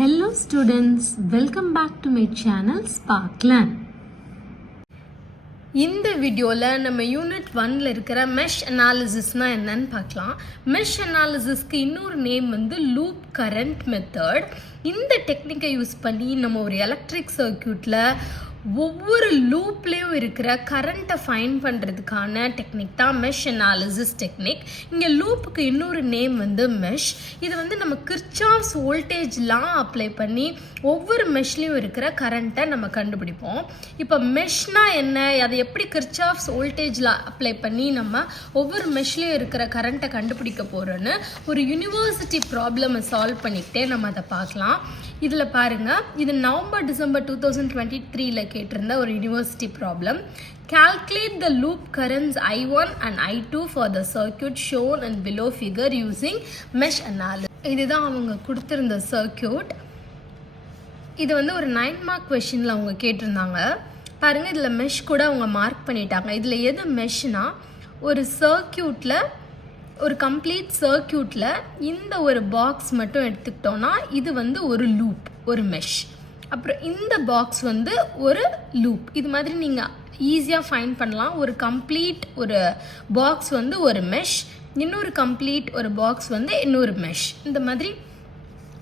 Hello students, welcome back to my channel Sparkland. இந்த வீடியோவில் நம்ம யூனிட் 1ல் இருக்கிற மெஷ் அனாலிசிஸ்னால் என்னன்னு பார்க்கலாம். மெஷ் அனாலிசிஸ்க்கு இன்னொரு நேம் வந்து லூப் கரண்ட் மெத்தட். இந்த டெக்னிக்கை யூஸ் பண்ணி நம்ம ஒரு எலக்ட்ரிக் சர்க்யூட்டில் ஒவ்வொரு லூப்லேயும் இருக்கிற கரண்ட்டை ஃபைண்ட் பண்ணுறதுக்கான டெக்னிக் தான் மெஷ் அனாலிசிஸ் டெக்னிக். இங்கே லூப்புக்கு இன்னொரு நேம் வந்து மெஷ். இது வந்து நம்ம கிர்ச்சாஃப்ஸ் வோல்டேஜ்லாம் அப்ளை பண்ணி ஒவ்வொரு மெஷ்லேயும் இருக்கிற கரண்ட்டை நம்ம கண்டுபிடிப்போம். இப்போ மெஷ்னா என்ன, அதை எப்படி கிர்ச்சாஃப்ஸ் வோல்டேஜில் அப்ளை பண்ணி நம்ம ஒவ்வொரு மெஷ்லேயும் இருக்கிற கரண்ட்டை கண்டுபிடிக்க போகிறோன்னு ஒரு யூனிவர்சிட்டி ப்ராப்ளமை சால்வ் பண்ணிக்கிட்டே நம்ம அதை பார்க்கலாம். இதில் பாருங்கள், இது நவம்பர் டிசம்பர் 2023 கேட்டிருந்த ஒரு university problem. Calculate the loop currents I1 and I2 for the circuit shown in below figure using mesh analysis. இதுதான் அவங்க கொடுத்திருந்த சர்க்யூட். இது வந்து ஒரு 9 மார்க் கொஷினில் அவங்க கேட்டிருந்தாங்க. பாருங்கள், இதில் மெஷ் கூட அவங்க மார்க் பண்ணிட்டாங்க. இதில் எது மெஷ்னா, ஒரு சர்க்யூட்டில் ஒரு கம்ப்ளீட் சர்க்யூட்டில் இந்த ஒரு பாக்ஸ் மட்டும் எடுத்துக்கிட்டோன்னா இது வந்து ஒரு லூப், ஒரு மெஷ். அப்புறம் இந்த பாக்ஸ் வந்து ஒரு லூப். இது மாதிரி நீங்கள் ஈஸியாக ஃபைண்ட் பண்ணலாம். ஒரு கம்ப்ளீட் ஒரு பாக்ஸ் வந்து ஒரு மெஷ், இன்னொரு கம்ப்ளீட் ஒரு பாக்ஸ் வந்து இன்னொரு மெஷ். இந்த மாதிரி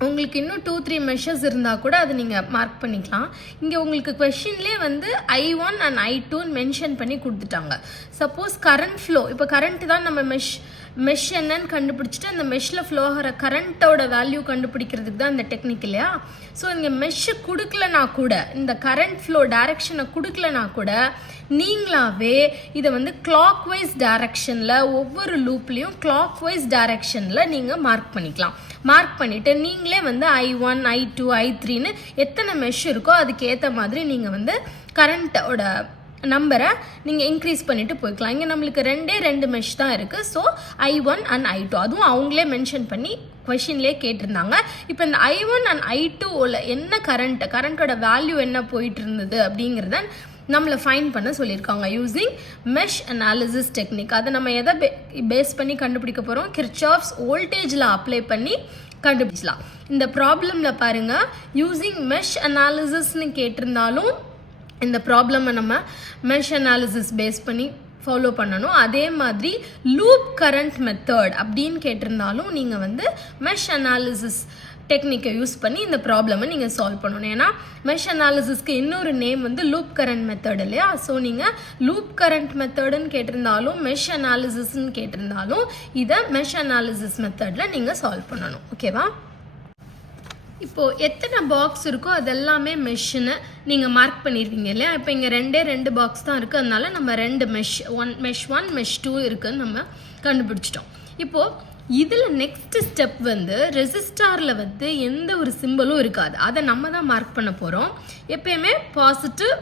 உங்களுக்கு இன்னும் 2-3 மெஷர்ஸ் இருந்தால் கூட அதை நீங்கள் மார்க் பண்ணிக்கலாம். இங்கே உங்களுக்கு கொஷின்லேயே வந்து I1 அண்ட் I2 மென்ஷன் பண்ணி கொடுத்துட்டாங்க. சப்போஸ் கரண்ட் ஃப்ளோ, இப்போ கரண்ட் தான் நம்ம மெஷ் என்னன்னு கண்டுபிடிச்சிட்டு அந்த மெஷ்ஷில் ஃப்ளோ ஆகிற கரண்ட்டோட வேல்யூ கண்டுபிடிக்கிறதுக்கு தான் இந்த டெக்னிக் இல்லையா. ஸோ இங்கே மெஷ்ஷு கொடுக்கலனா கூட, இந்த கரண்ட் ஃப்ளோ டைரக்ஷனை கொடுக்கலனா கூட நீங்களாவே இதை வந்து கிளாக் வைஸ் டைரக்ஷனில் ஒவ்வொரு லூப்லேயும் கிளாக் வைஸ் டைரக்ஷனில் நீங்கள் மார்க் பண்ணிக்கலாம். மார்க் பண்ணிவிட்டு நீங்களே வந்து I1, I2, I3ன்னு எத்தனை மெஷ் இருக்கோ அதுக்கு ஏற்ற மாதிரி நீங்கள் வந்து கரண்ட்டோட நம்பரை நீங்கள் இன்க்ரீஸ் பண்ணிவிட்டு போய்க்கலாம். இங்கே நம்மளுக்கு 2 மெஷ் தான் இருக்குது. ஸோ I1 அண்ட் I2 அதுவும் அவங்களே மென்ஷன் பண்ணி கொஷின்லேயே கேட்டிருந்தாங்க. இப்போ இந்த I1 அண்ட் I2வில் என்ன கரண்ட்டோட வேல்யூ என்ன போயிட்டு இருந்தது அப்படிங்கிறத நம்மளை ஃபைண்ட் பண்ண சொல்லியிருக்காங்க யூஸிங் மெஷ் அனாலிசிஸ் டெக்னிக். அதை நம்ம எதை பேஸ் பண்ணி கண்டுபிடிக்க போகிறோம், கிர்ச்சாஃப்ஸ் வோல்டேஜில் அப்ளை பண்ணி கண்டுபிடிச்சலாம். இந்த ப்ராப்ளமில் பாருங்கள், யூஸிங் மெஷ் அனாலிசிஸ்ன்னு கேட்டிருந்தாலும் இந்த ப்ராப்ளமை நம்ம மெஷ் அனாலிசிஸ் பேஸ் பண்ணி ஃபாலோ பண்ணணும். அதே மாதிரி லூப் கரண்ட் மெத்தட் அப்படின்னு கேட்டிருந்தாலும் நீங்கள் வந்து மெஷ் அனாலிசிஸ் டெக்னிக்கை யூஸ் பண்ணி இந்த ப்ராப்ளமை நீங்கள் சால்வ் பண்ணணும். ஏன்னா மெஷ் அனாலிசிஸ்க்கு இன்னொரு நேம் வந்து லூப் கரண்ட் மெத்தட் இல்லையா. ஸோ நீங்கள் லூப் கரண்ட் மெத்தடுன்னு கேட்டிருந்தாலும் மெஷ் அனாலிசிஸ்ன்னு கேட்டிருந்தாலும் இதை மெஷ் அனாலிசிஸ் மெத்தடில் நீங்கள் சால்வ் பண்ணணும். ஓகேவா? இப்போது எத்தனை பாக்ஸ் இருக்கோ அதெல்லாமே மெஷ்ஷுன்னு நீங்கள் மார்க் பண்ணியிருக்கீங்க இல்லையா. இப்போ இங்கே 2 பாக்ஸ் தான் இருக்குது. அதனால நம்ம 2 மெஷ் 1 மெஷ் 2 இருக்குதுன்னு நம்ம கண்டுபிடிச்சிட்டோம். இப்போது இதில் நெக்ஸ்ட் ஸ்டெப் வந்து ரெசிஸ்டாரில் வந்து எந்த ஒரு சிம்பிளும் இருக்காது. அதை நம்ம தான் மார்க் பண்ண போகிறோம். எப்பயுமே பாசிட்டிவ்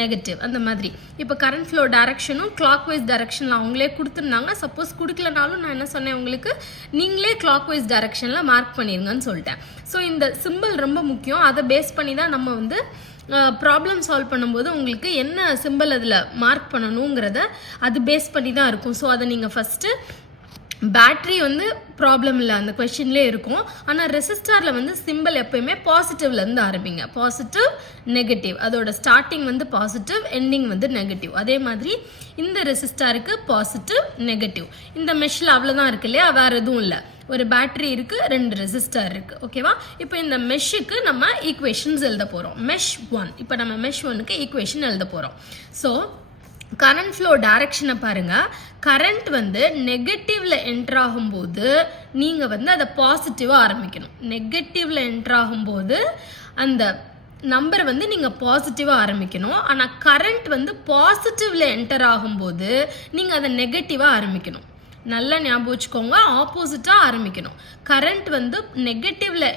நெகட்டிவ் அந்த மாதிரி. இப்போ கரண்ட் ஃப்ளோ டைரக்ஷனும் கிளாக் வைஸ் டைரக்ஷனில் அவங்களே கொடுத்துருந்தாங்க. சப்போஸ் கொடுக்கலனாலும் நான் என்ன சொன்னேன் உங்களுக்கு, நீங்களே கிளாக் வைஸ் டைரக்ஷனில் மார்க் பண்ணிடுங்கன்னு சொல்லிட்டேன். ஸோ இந்த சிம்பிள் ரொம்ப முக்கியம். அதை பேஸ் பண்ணி தான் நம்ம வந்து ப்ராப்ளம் சால்வ் பண்ணும்போது உங்களுக்கு என்ன சிம்பிள் அதில் மார்க் பண்ணணுங்கிறத அது பேஸ் பண்ணி தான் இருக்கும். ஸோ அதை நீங்கள் ஃபஸ்ட்டு பேட்ரி வந்து ப்ராப்ளம் இல்லை, அந்த கொஷின்லேயே இருக்கும். ஆனால் ரெசிஸ்டாரில் வந்து சிம்பிள் எப்பயுமே பாசிட்டிவ்லேருந்து ஆரம்பிங்க. பாசிட்டிவ் நெகட்டிவ், அதோட ஸ்டார்டிங் வந்து பாசிட்டிவ், எண்டிங் வந்து நெகட்டிவ். அதே மாதிரி இந்த ரெசிஸ்டாருக்கு பாசிட்டிவ் நெகட்டிவ். இந்த மெஷ்ஷில் அவ்வளோதான் இருக்கு இல்லையா, வேறு எதுவும் இல்லை. ஒரு பேட்ரி இருக்குது, 2 ரெசிஸ்டார் இருக்குது. ஓகேவா? இப்போ இந்த மெஷ்ஷுக்கு நம்ம ஈக்குவேஷன்ஸ் எழுத போகிறோம். மெஷ் 1, இப்போ நம்ம மெஷ் 1க்கு ஈக்குவேஷன் எழுத போகிறோம். ஸோ கரண்ட் ஃப்ளோ டைரக்ஷனை பாருங்கள். கரண்ட் வந்து நெகட்டிவில் என்டர் ஆகும்போது நீங்கள் வந்து அதை பாசிட்டிவாக ஆரம்பிக்கணும். நெகட்டிவில் என்டர் ஆகும்போது அந்த நம்பரை வந்து நீங்கள் பாசிட்டிவாக ஆரம்பிக்கணும். ஆனால் கரண்ட் வந்து பாசிட்டிவில் என்டர் ஆகும்போது நீங்கள் அதை நெகட்டிவாக ஆரம்பிக்கணும். நல்லா ஞாபகம் வச்சுக்கோங்க, ஆப்போசிட்டாக ஆரம்பிக்கணும். கரண்ட் வந்து நெகட்டிவில்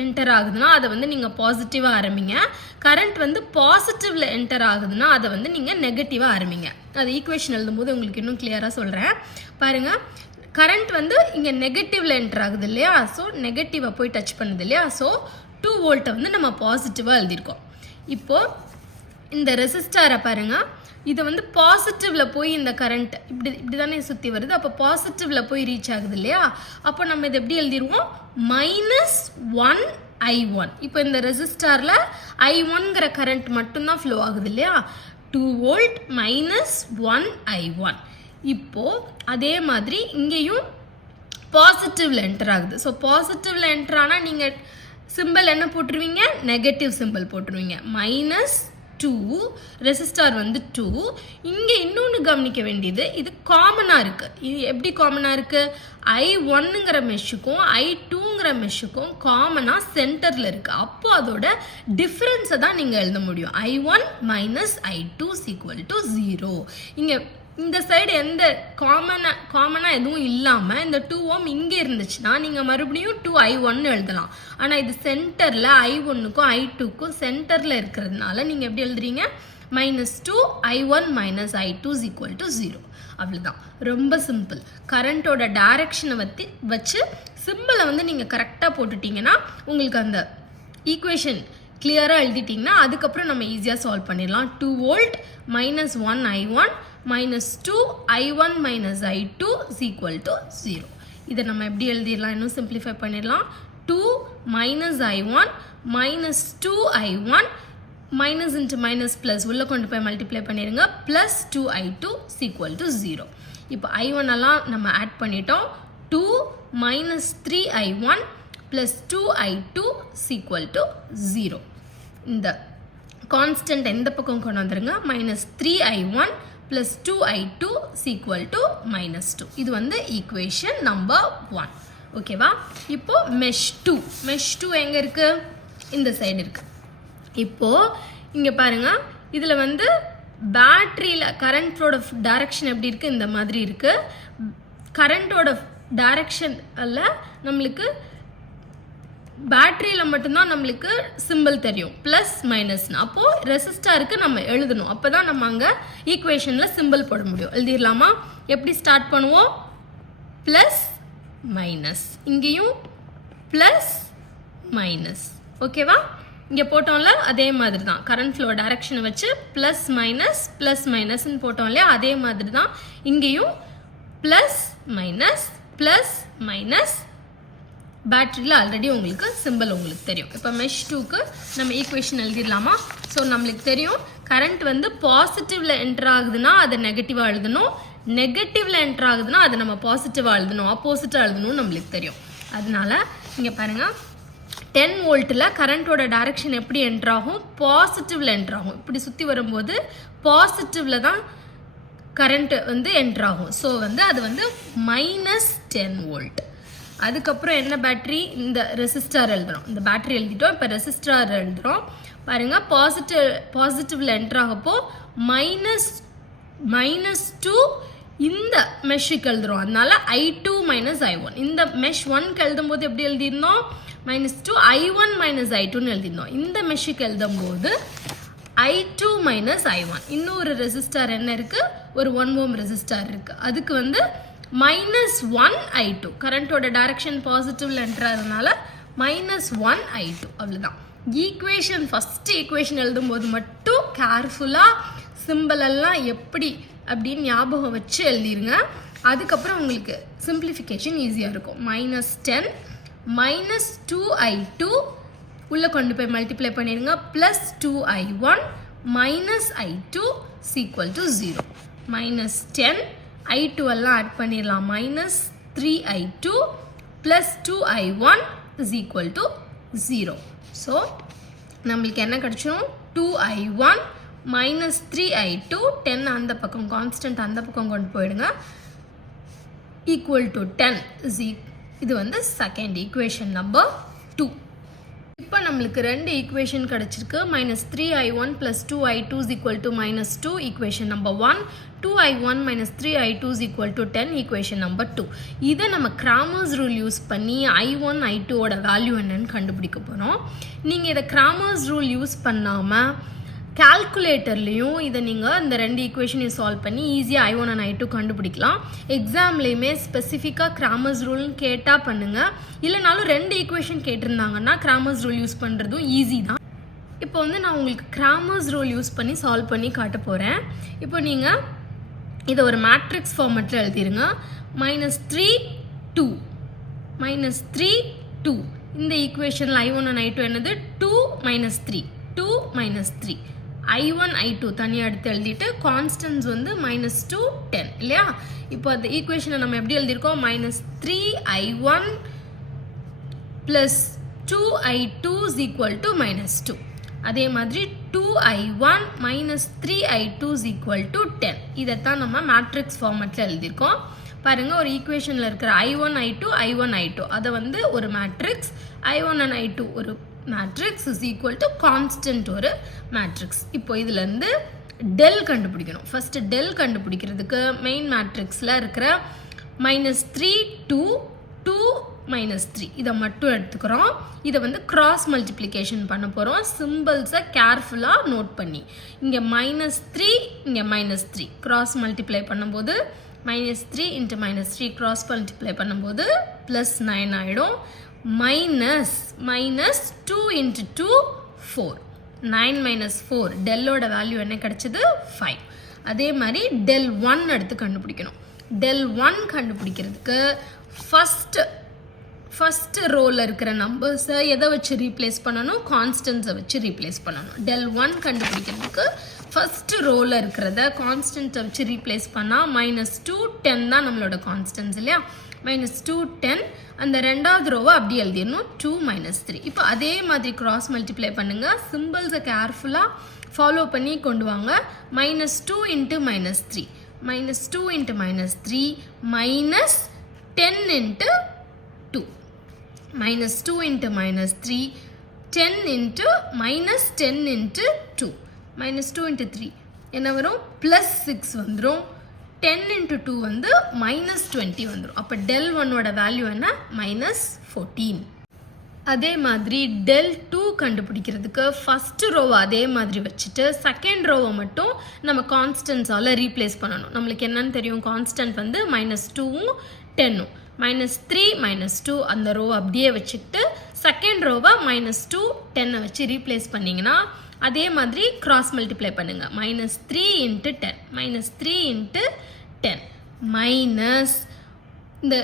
என்டர் ஆகுதுன்னா அதை வந்து நீங்கள் பாசிட்டிவாக ஆரம்பிங்க. கரண்ட் வந்து பாசிட்டிவில் என்டர் ஆகுதுன்னா அதை வந்து நீங்கள் நெகட்டிவாக ஆரம்பிங்க. அது ஈக்குவேஷன் எழுதும்போது உங்களுக்கு இன்னும் கிளியராக சொல்கிறேன். பாருங்கள், கரண்ட் வந்து இங்கே நெகட்டிவில் என்டர் ஆகுது இல்லையா. ஸோ நெகட்டிவை போய் டச் பண்ணுது இல்லையா. ஸோ 2 வோல்ட்டை வந்து நம்ம பாசிட்டிவாக எழுதியிருக்கோம். இப்போது இந்த ரெசிஸ்டாரை பாருங்கள், இது வந்து பாசிட்டிவ்ல போய் இந்த கரண்ட் இப்படி தானே சுற்றி வருது. அப்போ பாசிட்டிவ்ல போய் ரீச் ஆகுது இல்லையா? அப்போ நம்ம இதை எப்படி எழுதிடுவோம்? -1I1. இப்போ இந்த ரெசிஸ்டாரில் I1ங்கிற கரண்ட் மட்டும்தான் ஃப்ளோ ஆகுது இல்லையா? 2 வோல்ட் -1I1. இப்போ அதே மாதிரி இங்கேயும் பாசிட்டிவ்ல என்டர் ஆகுது. ஸோ பாசிட்டிவ்ல என்டர் ஆனால் நீங்கள் சிம்பிள் என்ன போட்டுருவீங்க? நெகட்டிவ் சிம்பிள் போட்டுருவீங்க. -2 ரெசிஸ்டார் வந்து 2. இங்கே இன்னொன்று கவனிக்க வேண்டியது, இது காமனாக இருக்குது. இது எப்படி காமனாக இருக்குது? I1ங்கிற மெஷ்ஷுக்கும் I2ங்கிற மெஷ்ஷுக்கும் காமனாக சென்டரில் இருக்குது. அப்போ அதோட டிஃப்ரென்ஸை தான் நீங்கள் எழுத முடியும். I1 - I2 = 0. இங்கே இந்த சைடு எந்த காமனாக எதுவும் இல்லாமல் இந்த 2 ohm இங்கே இருந்துச்சுன்னா நீங்கள் மறுபடியும் 2I1 எழுதலாம். ஆனால் இது சென்டரில் I1க்கும் I2க்கும் சென்டரில் இருக்கிறதுனால நீங்கள் எப்படி எழுதுறீங்க? -2I1 - I2 = 0. அவ்வளோதான். ரொம்ப சிம்பிள். கரண்ட்டோட டைரக்ஷனை வச்சு சிம்பிளை வந்து நீங்கள் கரெக்டாக போட்டுட்டீங்கன்னா உங்களுக்கு அந்த ஈக்குவேஷன் கிளியராக எழுதிட்டிங்கன்னா அதுக்கப்புறம் நம்ம ஈஸியாக சால்வ் பண்ணிடலாம். 2 வோல்ட் -1I1 -2I1 - I2 = 0. இதை நம்ம எப்படி எழுதிடலாம்? இன்னும் சிம்பிளிஃபை பண்ணிடலாம். 2 -I1 -2I1 minus into minus plus உள்ளே கொண்டு போய் மல்டிப்ளை பண்ணிடுங்க. +2I2 = 0. இப்போ I1 எல்லாம் நம்ம ஆட் பண்ணிட்டோம். 2 -3I1 +2I2 = 0. இந்த கான்ஸ்டன்ட் எந்த பக்கம் கொண்டு வந்துருங்க? -3I1 +2I2 = -2. இது வந்து ஈக்குவேஷன் நம்பர் 1. ஓகேவா? இப்போ மெஷ் 2 எங்கே இருக்குது? இந்த சைடு இருக்குது. இப்போது இங்கே பாருங்கள், இதில் வந்து பேட்ரியில் கரண்ட்டோட டைரக்ஷன் எப்படி இருக்குது? இந்த மாதிரி இருக்குது. கரண்ட்டோட டைரக்ஷன் அல்ல, நம்மளுக்கு பேட்டரியில் மட்டும்தான் நம்மளுக்கு சிம்பிள் தெரியும் ப்ளஸ் மைனஸ்னு. அப்போது ரெசிஸ்டாருக்கு நம்ம எழுதணும். அப்போ தான் நம்ம அங்கே ஈக்குவேஷனில் சிம்பிள் போட முடியும். எழுதிடலாமா? எப்படி ஸ்டார்ட் பண்ணுவோம்? ப்ளஸ் மைனஸ், இங்கேயும் ப்ளஸ் மைனஸ். ஓகேவா? இங்கே போட்டோம்ல அதே மாதிரி தான். கரண்ட் ஃப்ளோ டைரக்ஷனை வச்சு ப்ளஸ் மைனஸ்ன்னு போட்டோம் இல்லையா? அதே மாதிரி தான் இங்கேயும் ப்ளஸ் மைனஸ். பேட்டரியில் ஆல்ரெடி உங்களுக்கு சிம்பிள் உங்களுக்கு தெரியும். இப்போ மெஷ் 2க்கு நம்ம ஈக்குவேஷன் எழுதிடலாமா? ஸோ நம்மளுக்கு தெரியும் கரண்ட் வந்து பாசிட்டிவ்ல என்டர் ஆகுதுன்னா அதை நெகட்டிவாக எழுதணும், நெகட்டிவ்ல என்டர் ஆகுதுன்னா அதை நம்ம பாசிட்டிவாக எழுதணும், ஆப்போசிட்டாக எழுதணும்னு நம்மளுக்கு தெரியும். அதனால இங்கே பாருங்கள், 10 வோல்ட்டில் கரண்ட்டோட டைரக்ஷன் எப்படி என்டர் ஆகும்? பாசிட்டிவ்ல என்டர் ஆகும். இப்படி சுற்றி வரும்போது பாசிட்டிவ்ல தான் கரண்ட் வந்து என்டர் ஆகும். ஸோ வந்து அது வந்து -10 வோல்ட். அதுக்கப்புறம் என்ன பேட்டரி? இந்த ரெசிஸ்டார் எழுதுகிறோம். இந்த பேட்டரி எழுதிட்டோம். இப்போ ரெசிஸ்டார் எழுதுகிறோம். பாருங்கள், பாசிட்டிவ்ல என்டர் ஆகப்போ -2 இந்த மெஷ்ஷுக்கு எழுதுகிறோம். அதனால I2 - I1. இந்த மெஷ் 1க்கு எழுதும் போது எப்படி எழுதியிருந்தோம்? -2I1 - I2ன்னு எழுதியிருந்தோம். இந்த மெஷ்ஷுக்கு எழுதும் போது I2 - I1. இன்னொரு ரெசிஸ்டார் என்ன இருக்குது? ஒரு 1 ohm ரெசிஸ்டார் இருக்குது. அதுக்கு வந்து -1I2. கரண்ட்டோட டைரக்ஷன் பாசிட்டிவ்ல என்டர் ஆகிறதுனால -1I2. அவ்வளோதான். ஈக்குவேஷன் ஃபஸ்ட்டு ஈக்குவேஷன் எழுதும்போது மட்டும் கேர்ஃபுல்லாக சிம்பிள் எல்லாம் எப்படி அப்படின்னு ஞாபகம் வச்சு எழுதிருங்க. அதுக்கப்புறம் உங்களுக்கு சிம்பிளிஃபிகேஷன் ஈஸியாக இருக்கும். -10 -2I2 உள்ளே கொண்டு போய் மல்டிப்ளை பண்ணிடுங்க. +2I1 -I2 = 0. -10 I2 எல்லாம் ஆட் பண்ணிடலாம். -3I2 +2I1 = 0. ஸோ நம்மளுக்கு என்ன கிடச்சிடும்? 2I1 -3I2, 10 அந்த பக்கம் கான்ஸ்டன்ட் அந்த பக்கம் கொண்டு போயிடுங்க, = 10. இது வந்து செகண்ட் ஈக்குவேஷன் நம்பர் 2. இப்போ நம்மளுக்கு ரெண்டு ஈக்குவேஷன் கிடச்சிருக்கு. -3I1 +2I2 = -2 equation number 1. 2I1 -3I2 = 10 equation number 2. இதை நம்ம கிராமர்ஸ் ரூல் யூஸ் பண்ணி I1 I2ஓட வேல்யூ என்னன்னு கண்டுபிடிக்க போகிறோம். நீங்கள் இதை கிராமர்ஸ் ரூல் யூஸ் பண்ணாமல் கால்குலேட்டர்லேயும் இதை நீங்கள் இந்த ரெண்டு ஈக்குவேஷனையும் சால்வ் பண்ணி ஈஸியாக I1 and I2 கண்டுபிடிக்கலாம். எக்ஸாம்லேயுமே ஸ்பெசிஃபிக்காக கிராமர்ஸ் ரூல்னு கேட்டால் பண்ணுங்கள். இல்லைனாலும் ரெண்டு ஈக்குவேஷன் கேட்டிருந்தாங்கன்னா கிராமர்ஸ் ரூல் யூஸ் பண்ணுறதும் ஈஸி தான். இப்போ வந்து நான் உங்களுக்கு கிராமர்ஸ் ரூல் யூஸ் பண்ணி சால்வ் பண்ணி காட்ட போகிறேன். இப்போ நீங்கள் இதை ஒரு மேட்ரிக்ஸ் ஃபார்மேட்டில் எழுதிருங்க. -3 2 -3 2 இந்த ஈக்குவேஷனில் I1 and I2 என்னது 2 -3 2 -3 I1 I2 தனியாக எடுத்து எழுதிட்டு கான்ஸ்டன்ஸ் வந்து -2 10 இல்லையா? இப்போ அந்த ஈக்குவேஷனை நம்ம எப்படி எழுதியிருக்கோம்? -3 I1 + 2 I2 = -2. அதே மாதிரி 2 I1 - 3 I2 = 10. இதைத்தான் நம்ம மேட்ரிக்ஸ் ஃபார்மேட்டில் எழுதியிருக்கோம். பாருங்கள், ஒரு ஈக்குவேஷனில் இருக்கிற I1 I2 அதை வந்து ஒரு மேட்ரிக்ஸ், I1 and I2 ஒரு மேட்ரிக்ஸ் = கான்ஸ்டன்ட் ஒரு மேட்ரிக்ஸ். இப்போ இதுலேருந்து டெல் கண்டுபிடிக்கணும். ஃபஸ்ட்டு டெல் கண்டுபிடிக்கிறதுக்கு மெயின் மேட்ரிக்ஸில் இருக்கிற -3 2 2 -3 இதை மட்டும் எடுத்துக்கிறோம். இதை வந்து கிராஸ் மல்டிப்ளிகேஷன் பண்ண போகிறோம். சிம்பிள்ஸை கேர்ஃபுல்லாக நோட் பண்ணி இங்கே -3 இங்கே -3 கிராஸ் மல்டிப்ளை பண்ணும்போது -3 × -3 கிராஸ் மல்டிப்ளை பண்ணும்போது +9 ஆகிடும். -2 × 2 4 9 - 4 டெல்லோட வேல்யூ என்ன கிடைச்சது? 5. அதே மாதிரி del 1 எடுத்து கண்டுபிடிக்கணும். del 1 கண்டுபிடிக்கிறதுக்கு ஃபர்ஸ்ட் ரோவில் இருக்கிற நம்பர்ஸை எதை வச்சு ரீப்ளேஸ் பண்ணணும்? கான்ஸ்டன்ஸை வச்சு ரீப்ளேஸ் பண்ணணும். del 1 கண்டுபிடிக்கிறதுக்கு ஃபர்ஸ்ட் ரோவில் இருக்கிறத கான்ஸ்டன்ட்டை வச்சு ரீப்ளேஸ் பண்ணால் -2 10 தான் நம்மளோட கான்ஸ்டன்ஸ் இல்லையா? -2 10 அந்த ரெண்டாவது ரோவை அப்படி எழுதிடணும் 2 -3. இப்போ அதே மாதிரி கிராஸ் மல்டிப்ளை பண்ணுங்கள். சிம்பிள்ஸை கேர்ஃபுல்லாக ஃபாலோ பண்ணி கொண்டு வாங்க. -2 × -3 -2 × -3 -10 × 2 -2 × -3 10 × -10 × 2 -2 × 3 என்ன வரும்? +6 வந்துடும். 10 × 2 வந்து -20 வந்துடும். அப்போ del 1ஓட வேல்யூ என்ன? -14. அதே மாதிரி del 2 கண்டுபிடிக்கிறதுக்கு ஃபஸ்ட்டு ரோவை அதே மாதிரி வச்சுட்டு செகண்ட் ரோவை மட்டும் நம்ம கான்ஸ்டன்ஸால் ரீப்ளேஸ் பண்ணணும். நம்மளுக்கு என்னன்னு தெரியும்? கான்ஸ்டன்ட் வந்து -2ம் 10ம் -3 -2 அந்த ரோவை அப்படியே வச்சுக்கிட்டு செகண்ட் ரோவை -2 10 வச்சு ரீப்ளேஸ் பண்ணிங்கன்னா அதே மாதிரி கிராஸ் மல்டிப்ளை பண்ணுங்க. -3 × 10 -3 × 10 மைனஸ் இந்த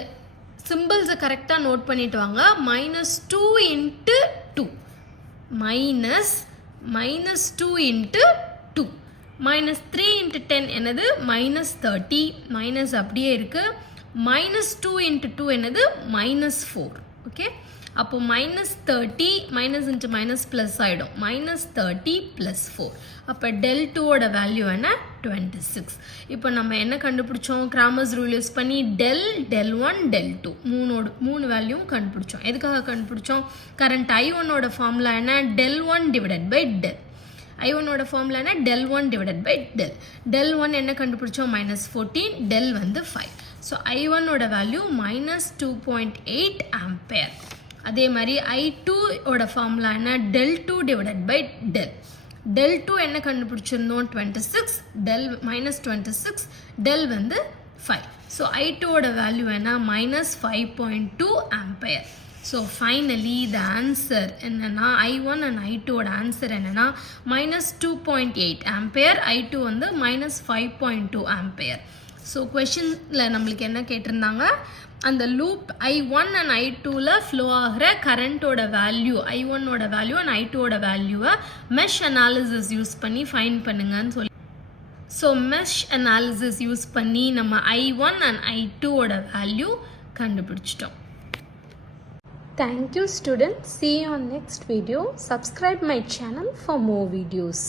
சிம்பிள்ஸை கரெக்டாக நோட் பண்ணிட்டு வாங்க. -2 × 2 -2 × 2 -3 × 10 என்னது? -30 மைனஸ் அப்படியே இருக்கு. -2 × 2 என்னது? -4. ஓகே, அப்போ -30 - ப்ளஸ் ஆகிடும். -30 + 4. அப்போ del 2ஓட வேல்யூ என்ன? 26. இப்போ நம்ம என்ன கண்டுபிடிச்சோம்? கிராமர்ஸ் ரூல் யூஸ் பண்ணி del 1 del 2 மூணு வேல்யூவும் கண்டுபிடிச்சோம். எதுக்காக கண்டுபிடிச்சோம்? கரண்ட் I1ஓட ஃபார்முலா என்ன? del 1 / del. I1ஓட ஃபார்முலா என்ன? del 1 / del. del 1 என்ன கண்டுபிடிச்சோம்? -14. del வந்து 5. ஸோ I1ஓட வேல்யூ -2.8 ஆம்பியர். அதே மாதிரி I2ஓட ஃபார்முலா என்ன? del 2 / del. del 2 என்ன கண்டுபிடிச்சிருந்தோம்? 26. del -26 del வந்து 5. ஸோ I2ஓட வேல்யூ என்ன? -5.2 ampere. So finally the answer என்னன்னா I1 and I2ஓட ஆன்சர் என்னன்னா -2.8 ஆம்பியர். I2 வந்து -5.2 ஆம்பியர். ஸோ கொஷினில் நம்மளுக்கு என்ன கேட்டிருந்தாங்க? அந்த லூப் I1 and I2ல ஃப்ளோ ஆகிற கரண்ட்டோட வேல்யூ, I1ஓட வேல்யூ அண்ட் I2ஓட வேல்யூவை மெஷ் அனாலிசிஸ் யூஸ் பண்ணி ஃபைண்ட் பண்ணுங்கன்னு சொல்லி. ஸோ மெஷ் அனாலிசிஸ் யூஸ் பண்ணி நம்ம I1 and I2ஓட வேல்யூ கண்டுபிடிச்சிட்டோம். Thank you students. See you on next video. Subscribe my channel for more videos.